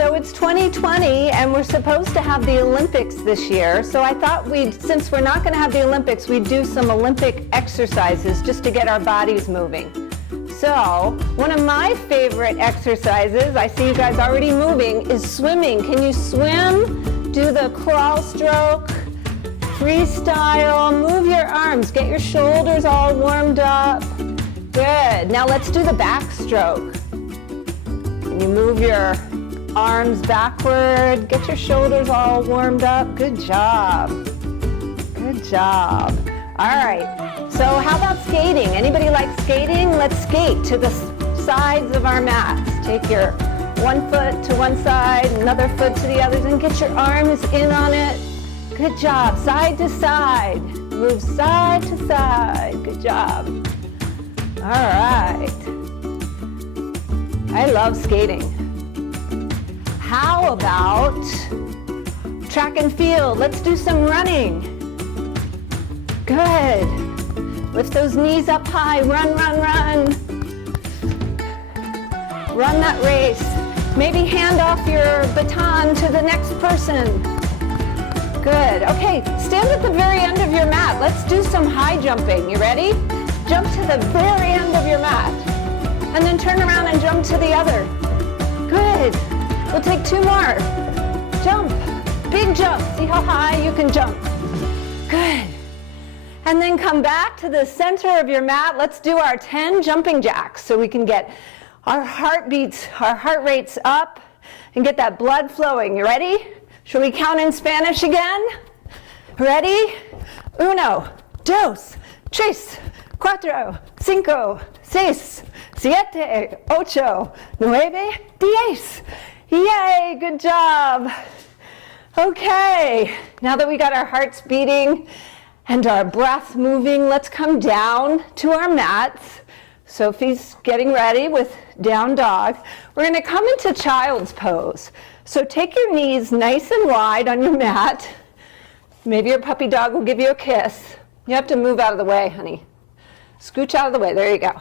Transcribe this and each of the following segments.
So it's 2020 and we're supposed to have the Olympics this year. So I thought since we're not going to have the Olympics, we'd do some Olympic exercises just to get our bodies moving. So one of my favorite exercises, I see you guys already moving, is swimming. Can you swim? Do the crawl stroke, freestyle, move your arms, get your shoulders all warmed up. Good. Now let's do the backstroke. Can you move your arms backward, get your shoulders all warmed up. Good job. Good job. All right, so how about skating? Anybody like skating? Let's skate to the sides of our mats. Take your one foot to one side, another foot to the others, and get your arms in on it. Good job. Side to side. Move side to side. Good job. All right. I love skating. How about track and field? Let's do some running. Good. Lift those knees up high. Run, run, run. Run that race. Maybe hand off your baton to the next person. Good. Okay, stand at the very end of your mat. Let's do some high jumping. You ready? Jump to the very end of your mat. And then turn around and jump to the other. Good. We'll take two more. Jump. Big jump. See how high you can jump. Good. And then come back to the center of your mat. Let's do our 10 jumping jacks so we can get our heart rates up and get that blood flowing. You ready? Shall we count in Spanish again? Ready? Uno, dos, tres, cuatro, cinco, seis, siete, ocho, nueve, diez. Yay, good job. Okay, now that we got our hearts beating and our breath moving, let's come down to our mats. Sophie's getting ready with down dog. We're going to come into child's pose. So take your knees nice and wide on your mat. Maybe your puppy dog will give you a kiss. You have to move out of the way, honey. Scooch out of the way. There you go.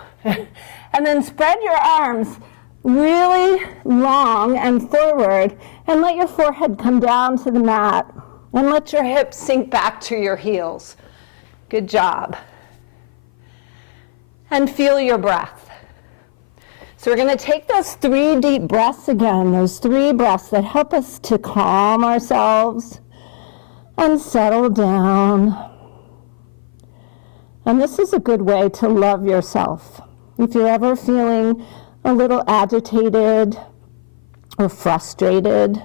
And then spread your arms really long and forward, and let your forehead come down to the mat, and let your hips sink back to your heels. Good job. And feel your breath. So we're going to take those 3 deep breaths again, those 3 breaths that help us to calm ourselves and settle down. And this is a good way to love yourself. If you're ever feeling a little agitated or frustrated,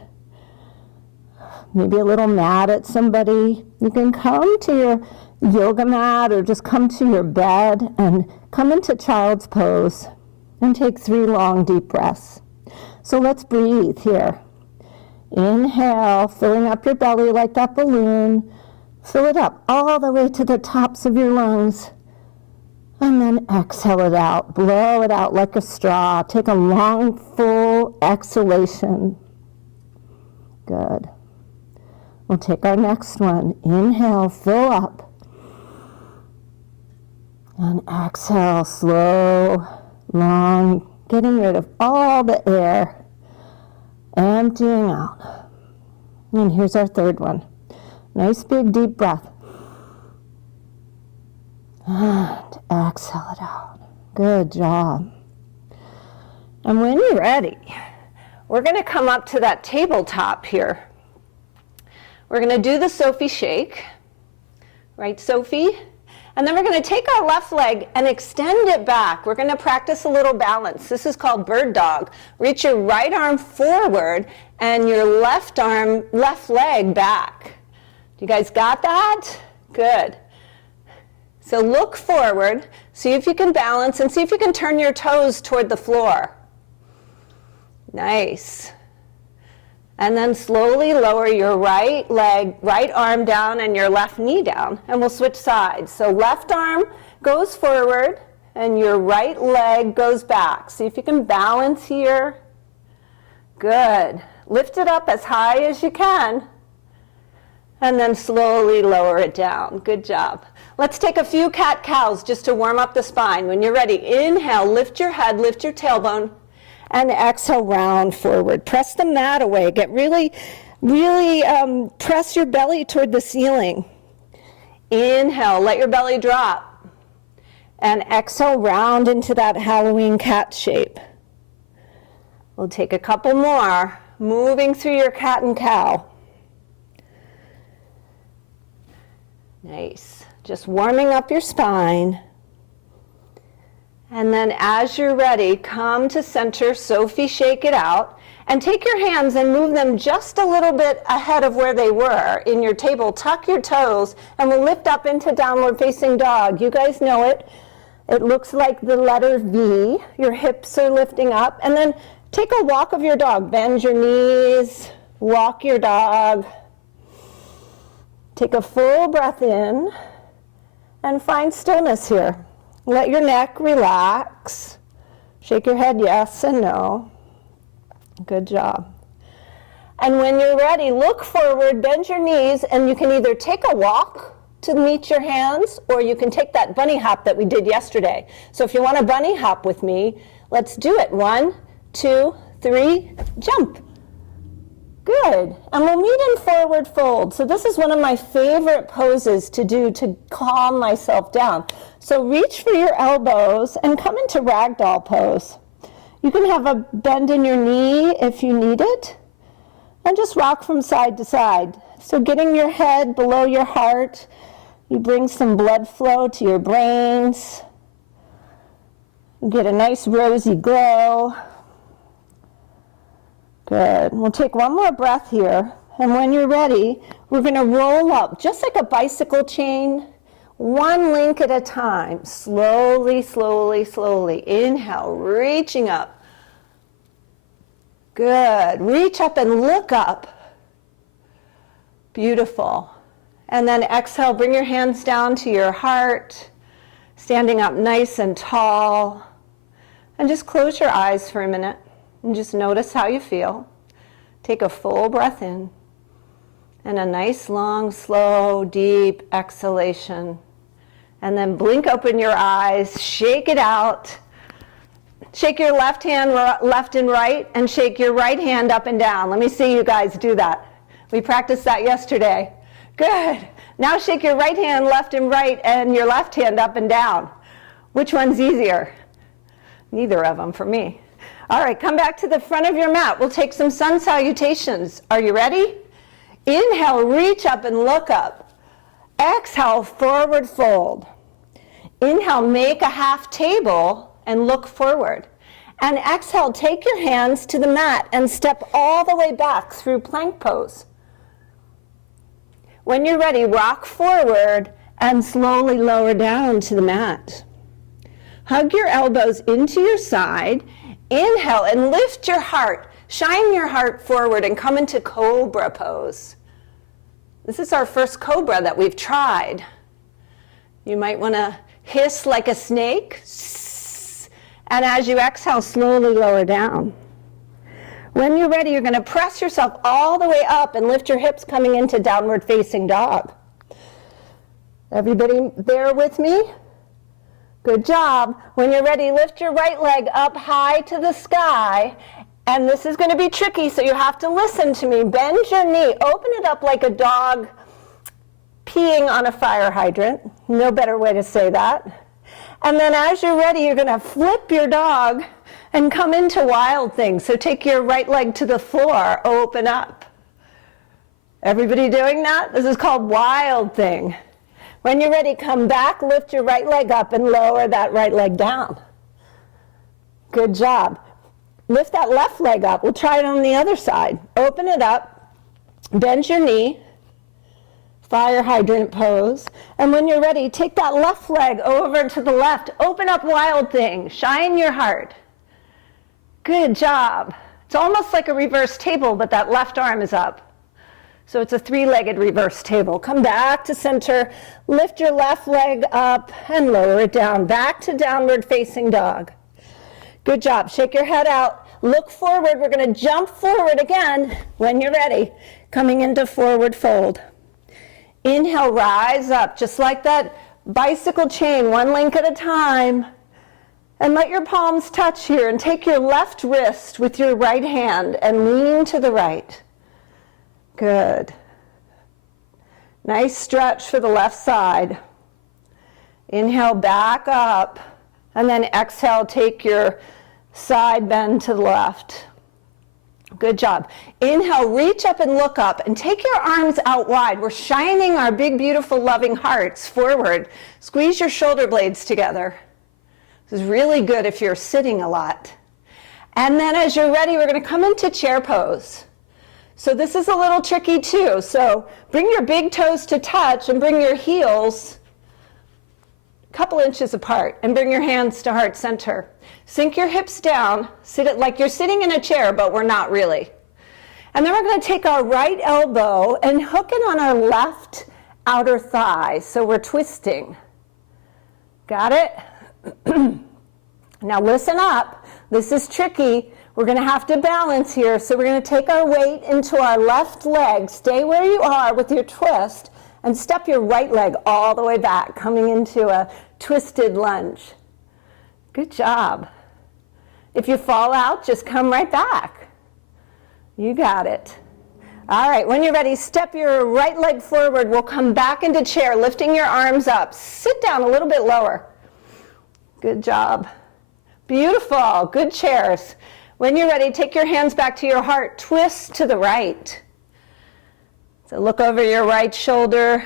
maybe a little mad at somebody, you can come to your yoga mat or just come to your bed and come into child's pose and take 3 long deep breaths. So let's breathe here. Inhale, filling up your belly like that balloon. Fill it up all the way to the tops of your lungs. And then exhale it out. Blow it out like a straw. Take a long, full exhalation. Good. We'll take our next one. Inhale, fill up. And exhale, slow, long, getting rid of all the air. Emptying out. And here's our third one. Nice big deep breath. And exhale it out. Good job. And when you're ready, we're going to come up to that tabletop here. We're going to do the Sophie shake. Right, Sophie? And then we're going to take our left leg and extend it back. We're going to practice a little balance. This is called bird dog. Reach your right arm forward and your left leg back. You guys got that? Good. So look forward, see if you can balance, and see if you can turn your toes toward the floor. Nice. And then slowly lower your right arm down and your left knee down, and we'll switch sides. So left arm goes forward, and your right leg goes back. See if you can balance here. Good. Lift it up as high as you can, and then slowly lower it down. Good job. Let's take a few cat-cows just to warm up the spine. When you're ready, inhale, lift your head, lift your tailbone, And exhale, round forward. Press the mat away. Get really, really press your belly toward the ceiling. Inhale, let your belly drop. And exhale, round into that Halloween cat shape. We'll take a couple more, moving through your cat and cow. Nice. Just warming up your spine. And then as you're ready, come to center, Sophie, shake it out. And take your hands and move them just a little bit ahead of where they were in your table. Tuck your toes, and we'll lift up into downward facing dog. You guys know it. It looks like the letter V. Your hips are lifting up. And then take a walk of your dog. Bend your knees, walk your dog. Take a full breath in and find stillness here. Let your neck relax. Shake your head yes and no. Good job. And when you're ready, look forward, bend your knees, and you can either take a walk to meet your hands, or you can take that bunny hop that we did yesterday. So if you want a bunny hop with me, let's do it. 1, 2, 3, jump. Good. And we'll meet in forward fold. So this is one of my favorite poses to do to calm myself down. So reach for your elbows and come into ragdoll pose. You can have a bend in your knee if you need it, and just rock from side to side. So getting your head below your heart, you bring some blood flow to your brains. You get a nice rosy glow. Good. We'll take one more breath here, and when you're ready, we're going to roll up, just like a bicycle chain, one link at a time. Slowly, slowly, slowly. Inhale, reaching up. Good. Reach up and look up. Beautiful. And then exhale, bring your hands down to your heart, standing up nice and tall. And just close your eyes for a minute and just notice how you feel. Take a full breath in and a nice, long, slow, deep exhalation. And then blink open your eyes, shake it out. Shake your left hand left and right, and shake your right hand up and down. Let me see you guys do that. We practiced that yesterday. Good. Now shake your right hand left and right, and your left hand up and down. Which one's easier? Neither of them for me. All right, come back to the front of your mat. We'll take some sun salutations. Are you ready? Inhale, reach up and look up. Exhale, forward fold. Inhale, make a half table and look forward. And exhale, take your hands to the mat and step all the way back through plank pose. When you're ready, rock forward and slowly lower down to the mat. Hug your elbows into your side. Inhale and lift your heart. Shine your heart forward and come into Cobra Pose. This is our first Cobra that we've tried. You might want to hiss like a snake. And as you exhale, slowly lower down. When you're ready, you're going to press yourself all the way up and lift your hips coming into downward facing dog. Everybody there with me? Good job. When you're ready, lift your right leg up high to the sky. And this is going to be tricky, so you have to listen to me. Bend your knee. Open it up like a dog peeing on a fire hydrant. No better way to say that. And then as you're ready, you're going to flip your dog and come into wild thing. So take your right leg to the floor, open up. Everybody doing that? This is called wild thing. When you're ready, come back, lift your right leg up and lower that right leg down. Good job. Lift that left leg up. We'll try it on the other side. Open it up, bend your knee, fire hydrant pose. And when you're ready, take that left leg over to the left. Open up wild thing. Shine your heart. Good job. It's almost like a reverse table, but that left arm is up. So it's a three-legged reverse table. Come back to center. Lift your left leg up and lower it down. Back to downward facing dog. Good job. Shake your head out. Look forward. We're going to jump forward again when you're ready. Coming into forward fold. Inhale, rise up, just like that bicycle chain, one link at a time. And let your palms touch here and take your left wrist with your right hand and lean to the right. Good. Nice stretch for the left side. Inhale, back up, and then exhale, take your side bend to the left. Good job. Inhale, reach up and look up, and take your arms out wide. We're shining our big, beautiful, loving hearts forward. Squeeze your shoulder blades together. This is really good if you're sitting a lot. And then as you're ready, we're going to come into chair pose. So this is a little tricky too. So bring your big toes to touch and bring your heels a couple inches apart and bring your hands to heart center. Sink your hips down, sit it like you're sitting in a chair, but we're not really. And then we're going to take our right elbow and hook it on our left outer thigh. So we're twisting. Got it? Now listen up. This is tricky. We're going to have to balance here. So we're going to take our weight into our left leg. Stay where you are with your twist and step your right leg all the way back, coming into a twisted lunge. Good job. If you fall out, just come right back. You got it. All right, when you're ready, step your right leg forward. We'll come back into chair, lifting your arms up. Sit down a little bit lower. Good job. Beautiful. Good chairs. When you're ready, take your hands back to your heart. Twist to the right. So look over your right shoulder.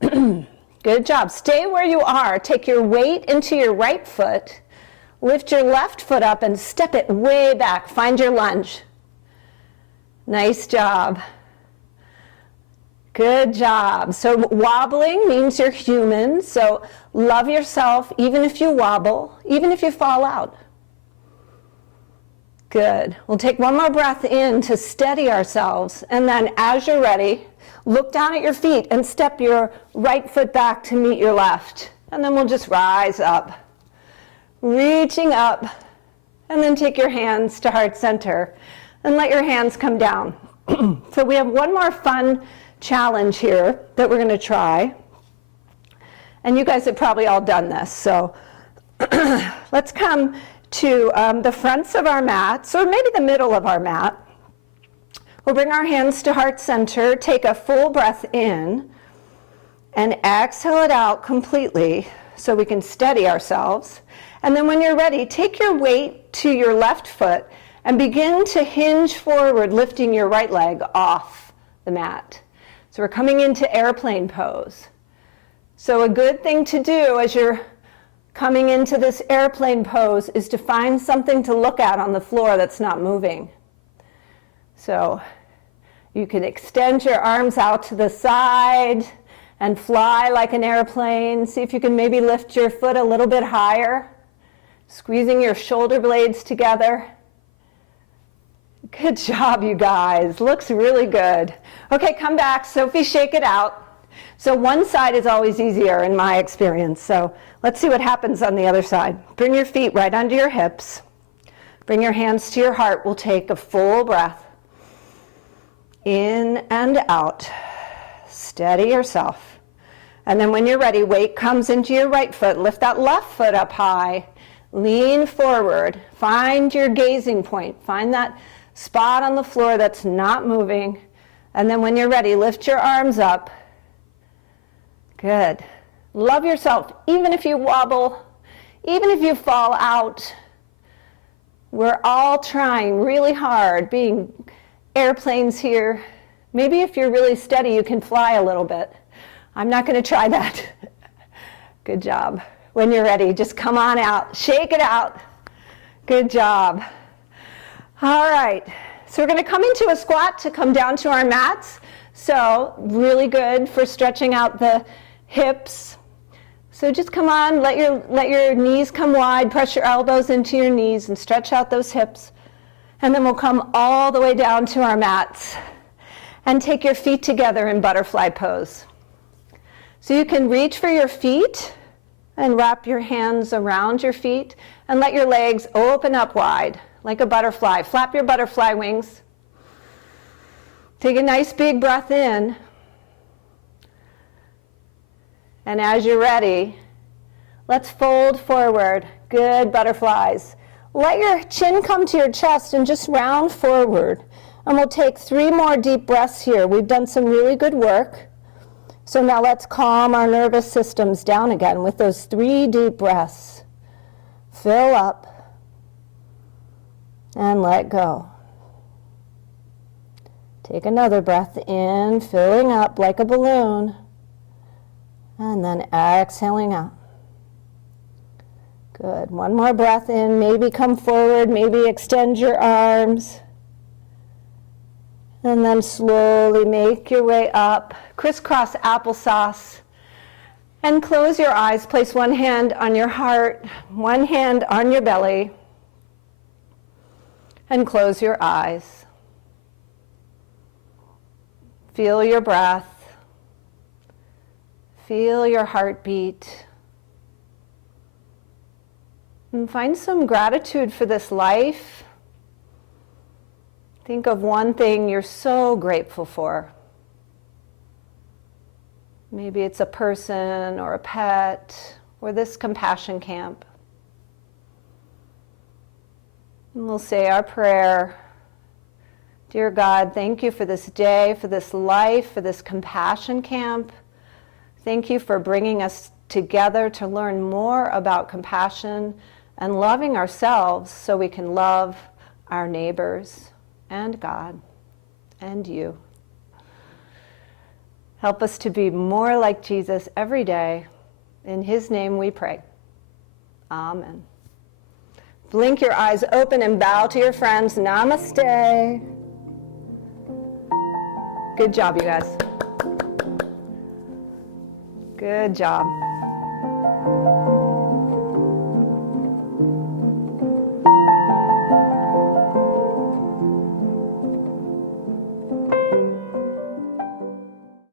Good job. Stay where you are. Take your weight into your right foot. Lift your left foot up and step it way back. Find your lunge. Nice job. Good job. So wobbling means you're human. So love yourself even if you wobble, even if you fall out. Good. We'll take one more breath in to steady ourselves. And then as you're ready, look down at your feet and step your right foot back to meet your left. And then we'll just rise up. Reaching up. And then take your hands to heart center. And let your hands come down. So we have one more fun challenge here that we're going to try. And you guys have probably all done this. So let's come to the fronts of our mats, or maybe the middle of our mat. We'll bring our hands to heart center, take a full breath in, and exhale it out completely so we can steady ourselves. And then when you're ready, take your weight to your left foot and begin to hinge forward, lifting your right leg off the mat. So we're coming into airplane pose. So a good thing to do as you're coming into this airplane pose is to find something to look at on the floor that's not moving. So you can extend your arms out to the side and fly like an airplane. See if you can maybe lift your foot a little bit higher, squeezing your shoulder blades together. Good job, you guys. Looks really good. Okay, come back. Sophie, shake it out. So one side is always easier in my experience. So let's see what happens on the other side. Bring your feet right under your hips. Bring your hands to your heart. We'll take a full breath. In and out. Steady yourself. And then when you're ready, weight comes into your right foot. Lift that left foot up high. Lean forward. Find your gazing point. Find that spot on the floor that's not moving. And then when you're ready, lift your arms up. Good. Love yourself, even if you wobble, even if you fall out. We're all trying really hard, being airplanes here. Maybe if you're really steady, you can fly a little bit. I'm not going to try that. Good job. When you're ready, just come on out. Shake it out. Good job. All right. So we're going to come into a squat to come down to our mats. So really good for stretching out the hips. So just come on, let your knees come wide, press your elbows into your knees and stretch out those hips. And then we'll come all the way down to our mats and take your feet together in butterfly pose. So you can reach for your feet and wrap your hands around your feet and let your legs open up wide like a butterfly. Flap your butterfly wings. Take a nice big breath in. And as you're ready, Let's fold forward. Good, butterflies. Let your chin come to your chest and just round forward. And we'll take 3 more deep breaths here. We've done some really good work. So now let's calm our nervous systems down again with those 3 deep breaths. Fill up and let go. Take another breath in, filling up like a balloon, and then exhaling out. Good. One more breath in. Maybe come forward, maybe extend your arms. And then slowly make your way up, crisscross applesauce, and close your eyes. Place one hand on your heart, one hand on your belly, and close your eyes. Feel your breath. Feel your heartbeat. And find some gratitude for this life. Think of one thing you're so grateful for. Maybe it's a person or a pet or this compassion camp. And we'll say our prayer. Dear God, thank you for this day, for this life, for this compassion camp. Thank you for bringing us together to learn more about compassion and loving ourselves so we can love our neighbors and God and you. Help us to be more like Jesus every day. In his name we pray. Amen. Blink your eyes open and bow to your friends. Namaste. Good job, you guys. Good job.